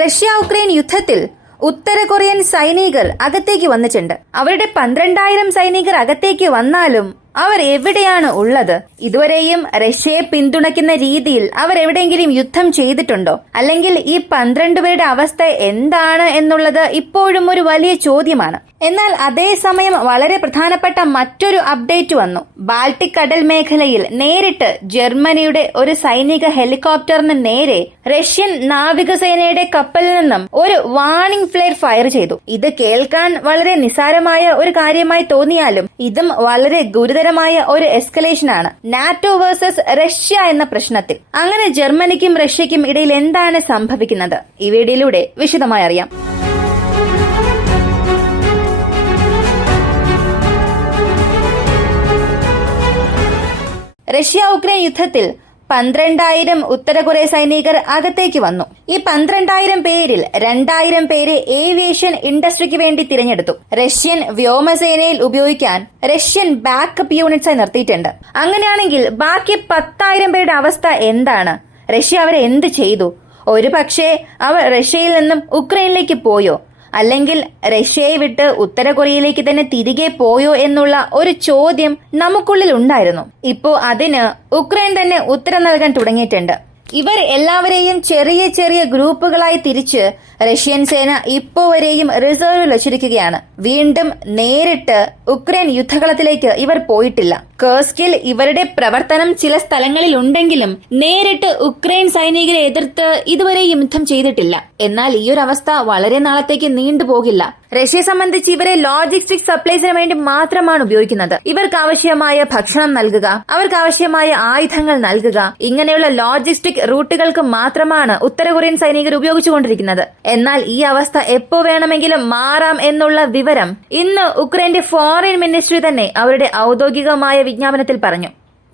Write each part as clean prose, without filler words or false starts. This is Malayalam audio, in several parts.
റഷ്യ ഉക്രൈൻ യുദ്ധത്തിൽ ഉത്തര കൊറിയൻ സൈനികർ അകത്തേക്ക് വന്നിട്ടുണ്ട്. അവരുടെ 12,000 സൈനികർ അകത്തേക്ക് വന്നാലും അവർ എവിടെയാണ് ഉള്ളത്? ഇതുവരെയും റഷ്യയെ പിന്തുണയ്ക്കുന്ന രീതിയിൽ അവർ എവിടെയെങ്കിലും യുദ്ധം ചെയ്തിട്ടുണ്ടോ? അല്ലെങ്കിൽ ഈ 12 പേരുടെ അവസ്ഥ എന്താണ് എന്നുള്ളത് ഇപ്പോഴും ഒരു വലിയ ചോദ്യമാണ്. എന്നാൽ അതേസമയം വളരെ പ്രധാനപ്പെട്ട മറ്റൊരു അപ്ഡേറ്റ് വന്നു. ബാൾട്ടിക് കടൽ മേഖലയിൽ നേരിട്ട് ജർമ്മനിയുടെ ഒരു സൈനിക ഹെലികോപ്റ്ററിന് നേരെ റഷ്യൻ നാവികസേനയുടെ കപ്പലിൽ നിന്നും ഒരു വാർണിംഗ് ഫ്ലെയർ ഫയർ ചെയ്തു. ഇത് കേൾക്കാൻ വളരെ നിസ്സാരമായ ഒരു കാര്യമായി തോന്നിയാലും ഇതും വളരെ ഗുരുതരമായ ഒരു എസ്കലേഷനാണ് നാറ്റോ വേഴ്സസ് റഷ്യ എന്ന പ്രശ്നത്തിൽ. അങ്ങനെ ജർമ്മനിക്കും റഷ്യയ്ക്കും ഇടയിൽ എന്താണ് സംഭവിക്കുന്നത്? ഈ വീഡിയോയിലൂടെ വിശദമായി അറിയാം. റഷ്യ ഉക്രൈൻ യുദ്ധത്തിൽ 12,000 ഉത്തര കൊറിയ സൈനികർ അകത്തേക്ക് വന്നു. ഈ 12,000 പേരിൽ 2,000 പേരെ ഏവിയേഷൻ ഇൻഡസ്ട്രിക്ക് വേണ്ടി തിരഞ്ഞെടുത്തു. റഷ്യൻ വ്യോമസേനയിൽ ഉപയോഗിക്കാൻ റഷ്യൻ ബാക്കപ്പ് യൂണിറ്റ്സായി നിർത്തിയിട്ടുണ്ട്. അങ്ങനെയാണെങ്കിൽ ബാക്കി 10,000 പേരുടെ അവസ്ഥ എന്താണ്? റഷ്യ അവരെ എന്ത് ചെയ്തു? ഒരു പക്ഷേ അവർ റഷ്യയിൽ നിന്നും ഉക്രൈനിലേക്ക് പോയോ? അല്ലെങ്കിൽ റഷ്യയെ വിട്ട് ഉത്തര കൊറിയയിലേക്ക് തന്നെ തിരികെ പോയോ എന്നുള്ള ഒരു ചോദ്യം നമുക്കുള്ളിൽ ഉണ്ടായിരുന്നു. ഇപ്പോ അതിന് ഉക്രൈൻ തന്നെ ഉത്തരം നൽകാൻ തുടങ്ങിയിട്ടുണ്ട്. ഇവർ എല്ലാവരെയും ചെറിയ ചെറിയ ഗ്രൂപ്പുകളായി തിരിച്ച് റഷ്യൻ സേന ഇപ്പോ വരെയും റിസർവിൽ വച്ചിരിക്കുകയാണ്. വീണ്ടും നേരിട്ട് ഉക്രൈൻ യുദ്ധകളത്തിലേക്ക് ഇവർ പോയിട്ടില്ല. കേർസ്കിൽ ഇവരുടെ പ്രവർത്തനം ചില സ്ഥലങ്ങളിൽ ഉണ്ടെങ്കിലും നേരിട്ട് ഉക്രൈൻ സൈനികരെ എതിർത്ത് ഇതുവരെയും യുദ്ധം ചെയ്തിട്ടില്ല. എന്നാൽ ഈ ഒരു അവസ്ഥ വളരെ നാളത്തേക്ക് നീണ്ടുപോകില്ല. റഷ്യയെ സംബന്ധിച്ച് ഇവരെ ലോജിസ്റ്റിക് സപ്ലൈസിന് വേണ്ടി മാത്രമാണ് ഉപയോഗിക്കുന്നത്. ഇവർക്ക് ആവശ്യമായ ഭക്ഷണം നൽകുക, അവർക്ക് ആവശ്യമായ ആയുധങ്ങൾ നൽകുക, ഇങ്ങനെയുള്ള ലോജിസ്റ്റിക് റൂട്ടുകൾക്ക് മാത്രമാണ് ഉത്തര കൊറിയൻ സൈനികർ ഉപയോഗിച്ചുകൊണ്ടിരിക്കുന്നത്. എന്നാൽ ഈ അവസ്ഥ എപ്പോ വേണമെങ്കിലും മാറാം എന്നുള്ള വിവരം ഇന്ന് ഉക്രൈന്റെ ഫോറിൻ മിനിസ്ട്രി തന്നെ അവരുടെ ഔദ്യോഗികമായ വിജ്ഞാപനത്തിൽ പറഞ്ഞു.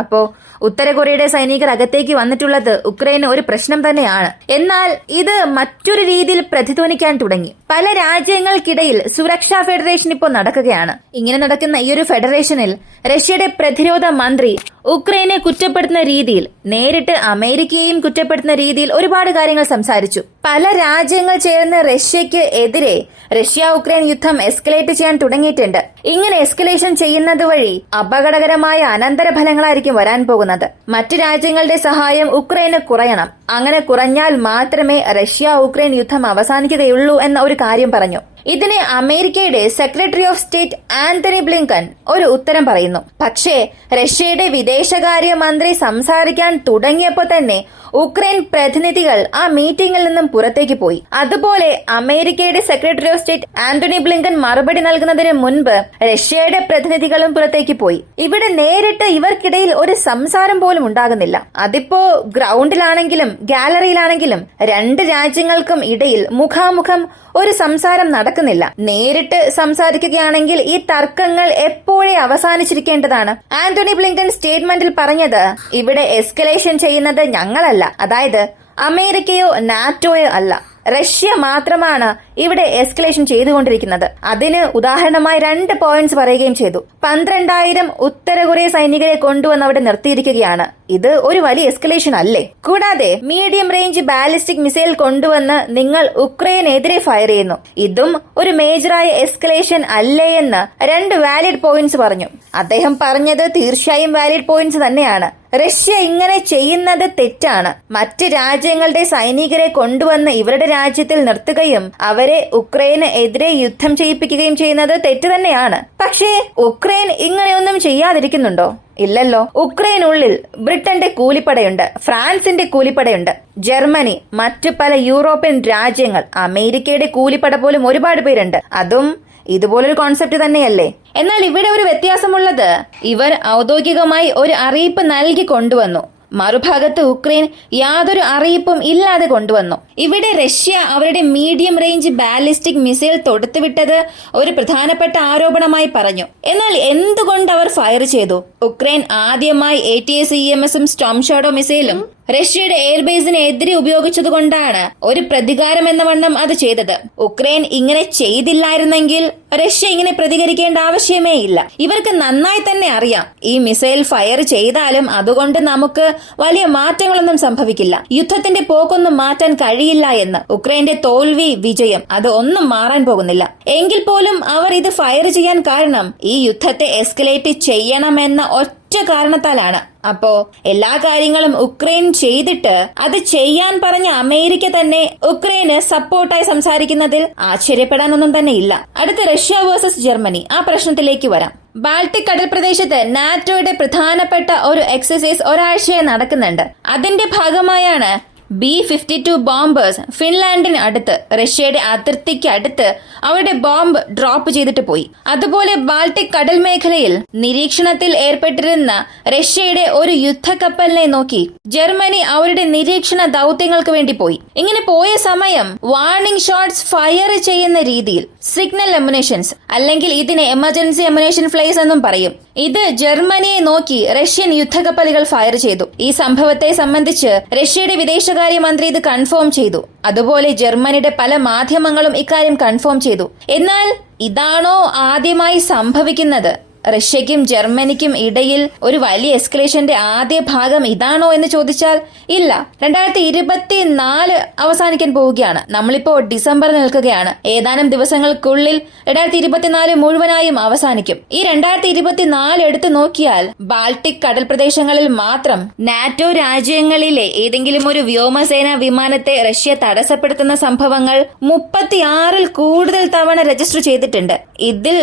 അപ്പോ ഉത്തര കൊറിയയുടെ സൈനികർ അകത്തേക്ക് വന്നിട്ടുള്ളത് ഉക്രൈന് ഒരു പ്രശ്നം തന്നെയാണ്. എന്നാൽ ഇത് മറ്റൊരു രീതിയിൽ പ്രതിധ്വനിക്കാൻ തുടങ്ങി. പല രാജ്യങ്ങൾക്കിടയിൽ സുരക്ഷാ ഫെഡറേഷൻ ഇപ്പോൾ നടക്കുകയാണ്. ഇങ്ങനെ നടക്കുന്ന ഈ ഒരു ഫെഡറേഷനിൽ റഷ്യയുടെ പ്രതിരോധ മന്ത്രി ഉക്രൈനെ കുറ്റപ്പെടുത്തുന്ന രീതിയിൽ, നേരിട്ട് അമേരിക്കയെയും കുറ്റപ്പെടുത്തുന്ന രീതിയിൽ ഒരുപാട് കാര്യങ്ങൾ സംസാരിച്ചു. പല രാജ്യങ്ങൾ ചേർന്ന് റഷ്യയ്ക്ക് എതിരെ റഷ്യ ഉക്രൈൻ യുദ്ധം എസ്കലേറ്റ് ചെയ്യാൻ തുടങ്ങിയിട്ടുണ്ട്. ഇങ്ങനെ എസ്കലേഷൻ ചെയ്യുന്നത് വഴി അപകടകരമായ അനന്തരഫലങ്ങളായിരിക്കും വരാൻ പോകുന്നത്. മറ്റു രാജ്യങ്ങളുടെ സഹായം ഉക്രൈന് കുറയണം. അങ്ങനെ കുറഞ്ഞാൽ മാത്രമേ റഷ്യ ഉക്രൈൻ യുദ്ധം അവസാനിക്കുകയുള്ളൂ എന്ന ഒരു കാര്യം പറഞ്ഞു. ഇതിന് അമേരിക്കയുടെ secretary of state Antony Blinken ഒരു ഉത്തരം പറയുന്നു. പക്ഷേ റഷ്യയുടെ വിദേശകാര്യ മന്ത്രി സംസാരിക്കാൻ തുടങ്ങിയപ്പോൾ തന്നെ ഉക്രൈൻ പ്രതിനിധികൾ ആ മീറ്റിംഗിൽ നിന്നും പുറത്തേക്ക് പോയി. അതുപോലെ അമേരിക്കയുടെ secretary of state Antony Blinken മറുപടി നൽകുന്നതിന് മുൻപ് റഷ്യയുടെ പ്രതിനിധികളും പുറത്തേക്ക് പോയി. ഇവിടെ നേരിട്ട് ഇവർക്കിടയിൽ ഒരു സംസാരം പോലും ഉണ്ടാകുന്നില്ല. അതിപ്പോ ഗ്രൗണ്ടിലാണെങ്കിലും ഗാലറിയിലാണെങ്കിലും രണ്ട് രാജ്യങ്ങൾക്കും ഇടയിൽ മുഖാമുഖം ഒരു സംസാരം നടക്കുന്നില്ല. നേരിട്ട് സംസാരിക്കുകയാണെങ്കിൽ ഈ തർക്കങ്ങൾ എപ്പോഴേ അവസാനിച്ചിരിക്കേണ്ടതാണ്. ആന്റണി ബ്ലിങ്കൻ സ്റ്റേറ്റ്മെന്റിൽ പറഞ്ഞത്, ഇവിടെ എസ്കലേഷൻ ചെയ്യുന്നത് ഞങ്ങളല്ല, അതായത് അമേരിക്കയോ നാറ്റോയോ അല്ല, റഷ്യ മാത്രമാണ് ഇവിടെ എസ്കലേഷൻ ചെയ്തുകൊണ്ടിരിക്കുന്നത്. അതിന് ഉദാഹരണമായി 2 പോയിന്റ്സ് പറയുകയും ചെയ്തു. 12,000 ഉത്തര കൊറിയ സൈനികരെ കൊണ്ടുവന്ന് അവിടെ നിർത്തിയിരിക്കുകയാണ്. ഇത് ഒരു വലിയ എസ്കലേഷൻ അല്ലേ? കൂടാതെ മീഡിയം റേഞ്ച് ബാലിസ്റ്റിക് മിസൈൽ കൊണ്ടുവന്ന് നിങ്ങൾ ഉക്രൈനെതിരെ ഫയർ ചെയ്യുന്നു. ഇതും ഒരു മേജറായ എസ്കലേഷൻ അല്ലേ എന്ന് 2 വാലിഡ് പോയിന്റ്സ് പറഞ്ഞു. അദ്ദേഹം പറഞ്ഞത് തീർച്ചയായും വാലിഡ് പോയിന്റ്സ് തന്നെയാണ്. റഷ്യ ഇങ്ങനെ ചെയ്യുന്നത് തെറ്റാണ്. മറ്റ് രാജ്യങ്ങളുടെ സൈനികരെ കൊണ്ടുവന്ന് ഇവരുടെ രാജ്യത്തിൽ നിർത്തുകയും അവരെ ഉക്രൈന് എതിരെ യുദ്ധം ചെയ്യിപ്പിക്കുകയും ചെയ്യുന്നത് തെറ്റ് തന്നെയാണ്. പക്ഷേ ഉക്രൈൻ ഇങ്ങനെയൊന്നും ചെയ്യാതിരിക്കുന്നുണ്ടോ? ഇല്ലല്ലോ. ഉക്രൈനുള്ളിൽ ബ്രിട്ടന്റെ കൂലിപ്പടയുണ്ട്, ഫ്രാൻസിന്റെ കൂലിപ്പടയുണ്ട്, ജർമ്മനി, മറ്റു പല യൂറോപ്യൻ രാജ്യങ്ങൾ, അമേരിക്കയുടെ കൂലിപ്പട പോലും ഒരുപാട് പേരുണ്ട്. അതും ഇതുപോലൊരു കോൺസെപ്റ്റ് തന്നെയല്ലേ? എന്നാൽ ഇവിടെ ഒരു വ്യത്യാസമുള്ളത്, ഇവർ ഔദ്യോഗികമായി ഒരു അറിയിപ്പ് നൽകി കൊണ്ടുവന്നു. മറുഭാഗത്ത് ഉക്രൈൻ യാതൊരു അറിയിപ്പും ഇല്ലാതെ കൊണ്ടുവന്നു. ഇവിടെ റഷ്യ അവരുടെ മീഡിയം റേഞ്ച് ബാലിസ്റ്റിക് മിസൈൽ തൊടുത്തുവിട്ടത് ഒരു പ്രധാനപ്പെട്ട ആരോപണമായി പറഞ്ഞു. എന്നാൽ എന്തുകൊണ്ട് അവർ ഫയർ ചെയ്തു? ഉക്രൈൻ ആദ്യമായി ATACMS-ഉം സ്റ്റോം ഷാഡോ മിസൈലും റഷ്യയുടെ എയർബേസിനെ എതിരെ ഉപയോഗിച്ചതുകൊണ്ടാണ് ഒരു പ്രതികാരം എന്ന വണ്ണം അത് ചെയ്തത്. ഉക്രൈൻ ഇങ്ങനെ ചെയ്തില്ലായിരുന്നെങ്കിൽ റഷ്യ ഇങ്ങനെ പ്രതികരിക്കേണ്ട ആവശ്യമേ ഇല്ല. ഇവർക്ക് നന്നായി തന്നെ അറിയാം ഈ മിസൈൽ ഫയർ ചെയ്താലും അതുകൊണ്ട് നമുക്ക് വലിയ മാറ്റങ്ങളൊന്നും സംഭവിക്കില്ല, യുദ്ധത്തിന്റെ പോക്കൊന്നും മാറ്റാൻ കഴിയില്ല എന്ന്. ഉക്രൈന്റെ തോൽവി വിജയം അത് ഒന്നും മാറാൻ പോകുന്നില്ല. എങ്കിൽ പോലും അവർ ഇത് ഫയർ ചെയ്യാൻ കാരണം ഈ യുദ്ധത്തെ എസ്കലേറ്റ് ചെയ്യണമെന്ന ഒറ്റ കാരണത്താലാണ്. അപ്പോ എല്ലാ കാര്യങ്ങളും ഉക്രൈൻ ചെയ്തിട്ട് അത് ചെയ്യാൻ പറഞ്ഞ അമേരിക്ക തന്നെ ഉക്രൈന് സപ്പോർട്ടായി സംസാരിക്കുന്നതിൽ ആശ്ചര്യപ്പെടാനൊന്നും തന്നെ ഇല്ല. അടുത്ത റഷ്യ വേഴ്സസ് ജർമ്മനി, ആ പ്രശ്നത്തിലേക്ക് വരാം. ബാൾട്ടിക് കടൽ പ്രദേശത്ത് നാറ്റോയുടെ പ്രധാനപ്പെട്ട ഒരു എക്സസൈസ് ഒരാഴ്ചയായി നടക്കുന്നുണ്ട്. അതിന്റെ ഭാഗമായാണ് B-52 ബോംബേഴ്സ് ഫിൻലാൻഡിന് അടുത്ത് റഷ്യയുടെ അതിർത്തിക്ക് അടുത്ത് അവരുടെ ബോംബ് ഡ്രോപ്പ് ചെയ്തിട്ട് പോയി. അതുപോലെ ബാൾട്ടിക് കടൽ മേഖലയിൽ നിരീക്ഷണത്തിൽ ഏർപ്പെട്ടിരുന്ന റഷ്യയുടെ ഒരു യുദ്ധക്കപ്പലിനെ നോക്കി ജർമ്മനി അവരുടെ നിരീക്ഷണ ദൌത്യങ്ങൾക്ക് വേണ്ടി പോയി. ഇങ്ങനെ പോയ സമയം വാർണിംഗ് ഷോട്ട്സ് ഫയർ ചെയ്യുന്ന രീതിയിൽ സിഗ്നൽ എമുനേഷൻസ്, അല്ലെങ്കിൽ ഇതിനെ എമർജൻസി എമുനേഷൻ ഫ്ലൈസ് എന്നും പറയും, ഇത് ജർമ്മനിയെ നോക്കി റഷ്യൻ യുദ്ധക്കപ്പലുകൾ ഫയർ ചെയ്തു. ഈ സംഭവത്തെ സംബന്ധിച്ച് റഷ്യയുടെ വിദേശകാര്യമന്ത്രി ഇത് കൺഫേം ചെയ്തു. അതുപോലെ ജർമ്മനിയുടെ പല മാധ്യമങ്ങളും ഇക്കാര്യം കൺഫേം ചെയ്തു. എന്നാൽ ഇതാണോ ആദ്യമായി സംഭവിക്കുന്നത്? റഷ്യയ്ക്കും ജർമ്മനിക്കും ഇടയിൽ ഒരു വലിയ എസ്കലേഷന്റെ ആദ്യ ഭാഗം ഇതാണോ എന്ന് ചോദിച്ചാൽ ഇല്ല. 2024 അവസാനിക്കാൻ പോവുകയാണ്. നമ്മളിപ്പോ ഡിസംബർ നിൽക്കുകയാണ്. ഏതാനും ദിവസങ്ങൾക്കുള്ളിൽ 2024 മുഴുവനായും അവസാനിക്കും. ഈ 2024 എടുത്തു നോക്കിയാൽ ബാൾട്ടിക് കടൽ പ്രദേശങ്ങളിൽ മാത്രം നാറ്റോ രാജ്യങ്ങളിലെ ഏതെങ്കിലും ഒരു വ്യോമസേന വിമാനത്തെ റഷ്യ തടസ്സപ്പെടുത്തുന്ന സംഭവങ്ങൾ 36-ൽ കൂടുതൽ തവണ രജിസ്റ്റർ ചെയ്തിട്ടുണ്ട്. ഇതിൽ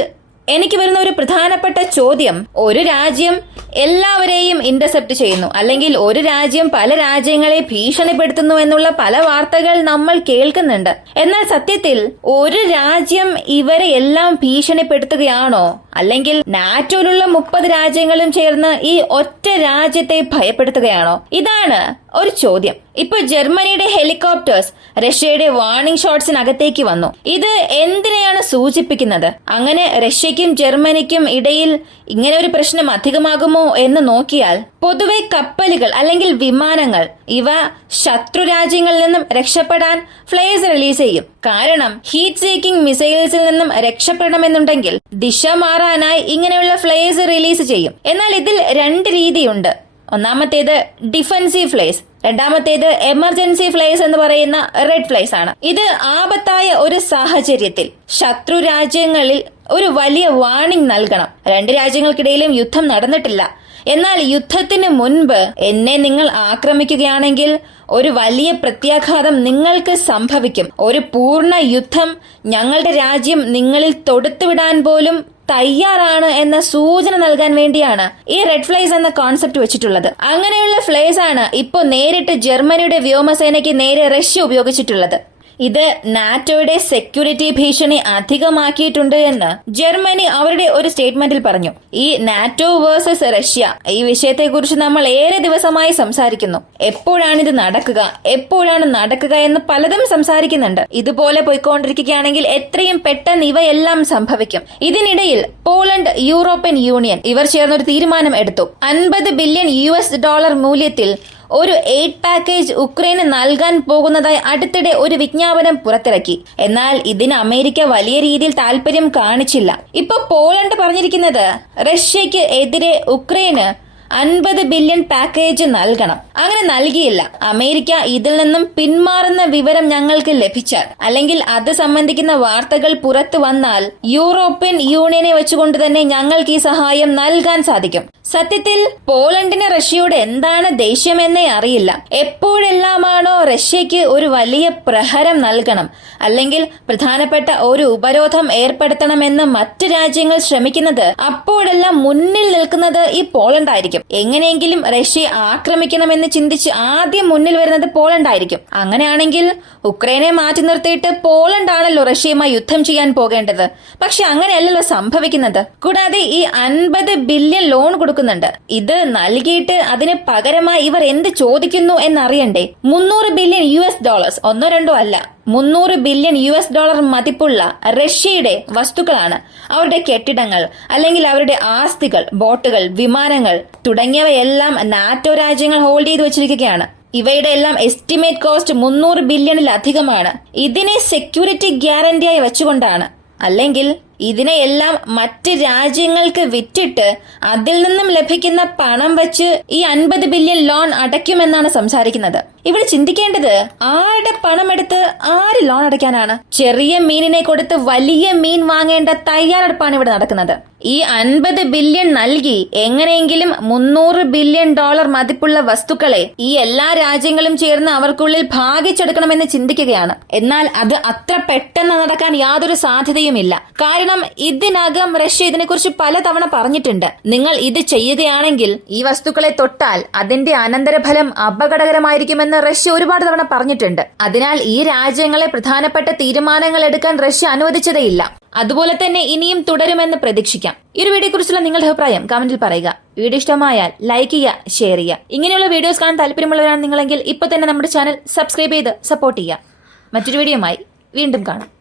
എനിക്ക് വരുന്ന ഒരു പ്രധാനപ്പെട്ട ചോദ്യം, ഒരു രാജ്യം എല്ലാവരെയും ഇന്റർസെപ്റ്റ് ചെയ്യുന്നു, അല്ലെങ്കിൽ ഒരു രാജ്യം പല രാജ്യങ്ങളെ ഭീഷണിപ്പെടുത്തുന്നു എന്നുള്ള പല വാർത്തകൾ നമ്മൾ കേൾക്കുന്നുണ്ട്. എന്നാൽ സത്യത്തിൽ ഒരു രാജ്യം ഇവരെ എല്ലാം ഭീഷണിപ്പെടുത്തുകയാണോ, അല്ലെങ്കിൽ നാറ്റോയിലുള്ള 30 രാജ്യങ്ങളും ചേർന്ന് ഈ ഒറ്റ രാജ്യത്തെ ഭയപ്പെടുത്തുകയാണോ? ഇതാണ് ഒരു ചോദ്യം. ഇപ്പൊ ജർമ്മനിയുടെ ഹെലികോപ്റ്റേഴ്സ് റഷ്യയുടെ വാർണിംഗ് ഷോട്ട്സിനകത്തേക്ക് വന്നു. ഇത് എന്തിനെയാണ് സൂചിപ്പിക്കുന്നത്? അങ്ങനെ റഷ്യയ്ക്കും ജർമ്മനിക്കും ഇടയിൽ ഇങ്ങനെ ഒരു പ്രശ്നം അധികമാകുമോ എന്ന് നോക്കിയാൽ, പൊതുവെ കപ്പലുകൾ അല്ലെങ്കിൽ വിമാനങ്ങൾ ഇവ ശത്രു രാജ്യങ്ങളിൽ നിന്നും രക്ഷപ്പെടാൻ ഫ്ലൈസ് റിലീസ് ചെയ്യും. കാരണം ഹീറ്റ് സീക്കിംഗ് മിസൈൽസിൽ നിന്നും രക്ഷപ്പെടണമെന്നുണ്ടെങ്കിൽ ദിശ മാറാനായി ഇങ്ങനെയുള്ള ഫ്ലൈസ് റിലീസ് ചെയ്യും. എന്നാൽ ഇതിൽ 2 രീതിയുണ്ട്. ഒന്നാമത്തേത് ഡിഫൻസീവ് ഫ്ലൈസ്, രണ്ടാമത്തേത് എമർജൻസി ഫ്ലൈസ് എന്ന് പറയുന്ന റെഡ് ഫ്ലൈസ് ആണ്. ഇത് ആപത്തായ ഒരു സാഹചര്യത്തിൽ ശത്രു രാജ്യങ്ങളിൽ ഒരു വലിയ വാർണിംഗ് നൽകണം. 2 രാജ്യങ്ങൾക്കിടയിലും യുദ്ധം നടന്നിട്ടില്ല. എന്നാൽ യുദ്ധത്തിന് മുൻപ് എന്നെ നിങ്ങൾ ആക്രമിക്കുകയാണെങ്കിൽ ഒരു വലിയ പ്രത്യാഘാതം നിങ്ങൾക്ക് സംഭവിക്കും. ഒരു പൂർണ്ണ യുദ്ധം ഞങ്ങളുടെ രാജ്യം നിങ്ങളിൽ തൊടുത്തുവിടാൻ പോലും തയ്യാറാണ് എന്ന സൂചന നൽകാൻ വേണ്ടിയാണ് ഈ റെഡ് ഫ്ലൈസ് എന്ന കോൺസെപ്റ്റ് വെച്ചിട്ടുള്ളത്. അങ്ങനെയുള്ള ഫ്ലൈസ് ആണ് ഇപ്പോൾ നേരിട്ട് ജർമ്മനിയുടെ വ്യോമസേനയ്ക്ക് നേരെ റഷ്യ ഉപയോഗിച്ചിട്ടുള്ളത്. ഇത് നാറ്റോയുടെ സെക്യൂരിറ്റി ഭീഷണി അധികമാക്കിയിട്ടുണ്ട് എന്ന് ജർമ്മനി അവരുടെ ഒരു സ്റ്റേറ്റ്മെന്റിൽ പറഞ്ഞു. ഈ നാറ്റോ വേഴ്സസ് റഷ്യ ഈ വിഷയത്തെക്കുറിച്ച് നമ്മൾ ഏറെ ദിവസമായി സംസാരിക്കുന്നു. എപ്പോഴാണിത് നടക്കുക, എപ്പോഴാണ് നടക്കുക എന്ന് പലതും സംസാരിക്കുന്നുണ്ട്. ഇതുപോലെ പോയിക്കൊണ്ടിരിക്കുകയാണെങ്കിൽ എത്രയും പെട്ടെന്ന് ഇവയെല്ലാം സംഭവിക്കും. ഇതിനിടയിൽ പോളണ്ട്, യൂറോപ്യൻ യൂണിയൻ ഇവർ ചേർന്നൊരു തീരുമാനം എടുത്തു. $50 ബില്യൺ മൂല്യത്തിൽ ഒരു എയ്ഡ് പാക്കേജ് ഉക്രൈന് നൽകാൻ പോകുന്നതായി അടുത്തിടെ ഒരു വിജ്ഞാപനം പുറത്തിറക്കി. എന്നാൽ ഇതിന് അമേരിക്ക വലിയ രീതിയിൽ താല്പര്യം കാണിച്ചില്ല. ഇപ്പൊ പോളണ്ട് പറഞ്ഞിരിക്കുന്നത് റഷ്യയ്ക്ക് എതിരെ ഉക്രൈന് 50 ബില്യൺ പാക്കേജ് നൽകണം. അങ്ങനെ നൽകിയില്ല. അമേരിക്ക ഇതിൽ നിന്നും പിന്മാറുന്ന വിവരം ഞങ്ങൾക്ക് ലഭിച്ചാൽ, അല്ലെങ്കിൽ അത് സംബന്ധിക്കുന്ന വാർത്തകൾ പുറത്തു വന്നാൽ യൂറോപ്യൻ യൂണിയനെ വെച്ചുകൊണ്ട് തന്നെ ഞങ്ങൾക്ക് ഈ സഹായം നൽകാൻ സാധിക്കും. സത്യത്തിൽ പോളണ്ടിന് റഷ്യയോട് എന്താണ് ദേഷ്യമെന്നേ അറിയില്ല. എപ്പോഴെല്ലാമാണോ റഷ്യയ്ക്ക് ഒരു വലിയ പ്രഹരം നൽകണം, അല്ലെങ്കിൽ പ്രധാനപ്പെട്ട ഒരു ഉപരോധം ഏർപ്പെടുത്തണമെന്ന് മറ്റു രാജ്യങ്ങൾ ശ്രമിക്കുന്നത്, അപ്പോഴെല്ലാം മുന്നിൽ നിൽക്കുന്നത് ഈ പോളണ്ട് ആയിരിക്കും. എങ്ങനെയെങ്കിലും റഷ്യയെ ആക്രമിക്കണമെന്ന് ചിന്തിച്ച് ആദ്യം മുന്നിൽ വരുന്നത് പോളണ്ട് ആയിരിക്കും. അങ്ങനെയാണെങ്കിൽ ഉക്രൈനെ മാറ്റി നിർത്തിയിട്ട് പോളണ്ട് ആണല്ലോ റഷ്യയുമായി യുദ്ധം ചെയ്യാൻ പോകേണ്ടത്. പക്ഷെ അങ്ങനെയല്ലല്ലോ സംഭവിക്കുന്നത്. കൂടാതെ ഈ 50 ബില്യൺ ലോൺ കൊടുക്കുന്നുണ്ട്. ഇത് നൽകിയിട്ട് അതിന് പകരമായി ഇവർ എന്ത് ചോദിക്കുന്നു എന്നറിയണ്ടേ? $300 ബില്യൺ ഒന്നോ രണ്ടോ അല്ല, $300 ബില്യൺ മതിപ്പുള്ള റഷ്യയുടെ വസ്തുക്കളാണ്. അവരുടെ കെട്ടിടങ്ങൾ, അല്ലെങ്കിൽ അവരുടെ ആസ്തികൾ, ബോട്ടുകൾ, വിമാനങ്ങൾ തുടങ്ങിയവയെല്ലാം നാറ്റോ രാജ്യങ്ങൾ ഹോൾഡ് ചെയ്ത് വെച്ചിരിക്കുകയാണ്. ഇവയുടെ എല്ലാം എസ്റ്റിമേറ്റ് കോസ്റ്റ് 300 ബില്യണിലധികമാണ്. ഇതിനെ സെക്യൂരിറ്റി ഗ്യാരണ്ടിയായി വെച്ചുകൊണ്ടാണ്. അല്ലെങ്കിൽ ഇതിനെയെല്ലാം മറ്റ് രാജ്യങ്ങൾക്ക് വിറ്റിട്ട് അതിൽ നിന്നും ലഭിക്കുന്ന പണം വെച്ച് ഈ 50 ബില്യൺ ലോൺ അടയ്ക്കുമെന്നാണ് സംസാരിക്കുന്നത്. ഇവിടെ ചിന്തിക്കേണ്ടത്, ആരുടെ പണമെടുത്ത് ആര് ലോൺ അടയ്ക്കാനാണ്? ചെറിയ മീനിനെ കൊടുത്ത് വലിയ മീൻ വാങ്ങേണ്ട തയ്യാറെടുപ്പാണ് ഇവിടെ നടക്കുന്നത്. ഈ 50 ബില്യൺ നൽകി എങ്ങനെയെങ്കിലും $300 ബില്യൺ മതിപ്പുള്ള വസ്തുക്കളെ ഈ എല്ലാ രാജ്യങ്ങളും ചേർന്ന് അവർക്കുള്ളിൽ ഭാഗിച്ചെടുക്കണമെന്ന് ചിന്തിക്കുകയാണ്. എന്നാൽ അത് അത്ര പെട്ടെന്ന് നടക്കാൻ യാതൊരു സാധ്യതയുമില്ല. കാരണം ഇതിനകം റഷ്യ ഇതിനെക്കുറിച്ച് പലതവണ പറഞ്ഞിട്ടുണ്ട്. നിങ്ങൾ ഇത് ചെയ്യുകയാണെങ്കിൽ, ഈ വസ്തുക്കളെ തൊട്ടാൽ അതിന്റെ അനന്തരഫലം അപകടകരമായിരിക്കുമെന്ന് റഷ്യ ഒരുപാട് തവണ പറഞ്ഞിട്ടുണ്ട്. അതിനാൽ ഈ രാജ്യങ്ങളെ പ്രധാനപ്പെട്ട തീരുമാനങ്ങൾ എടുക്കാൻ റഷ്യ അനുവദിച്ചതേയില്ല. അതുപോലെ തന്നെ ഇനിയും തുടരുമെന്ന് പ്രതീക്ഷിക്കാം. ഈ ഒരു വീഡിയോ കുറിച്ചുള്ള നിങ്ങളുടെ അഭിപ്രായം കമന്റിൽ പറയുക. വീഡിയോ ഇഷ്ടമായാൽ ലൈക്ക് ചെയ്യുക, ഷെയർ ചെയ്യുക. ഇങ്ങനെയുള്ള വീഡിയോസ് കാണാൻ താല്പര്യമുള്ളവരാണ് നിങ്ങളെങ്കിൽ ഇപ്പൊ തന്നെ നമ്മുടെ ചാനൽ സബ്സ്ക്രൈബ് ചെയ്ത് സപ്പോർട്ട് ചെയ്യുക. മറ്റൊരു വീഡിയോയുമായി വീണ്ടും കാണാം.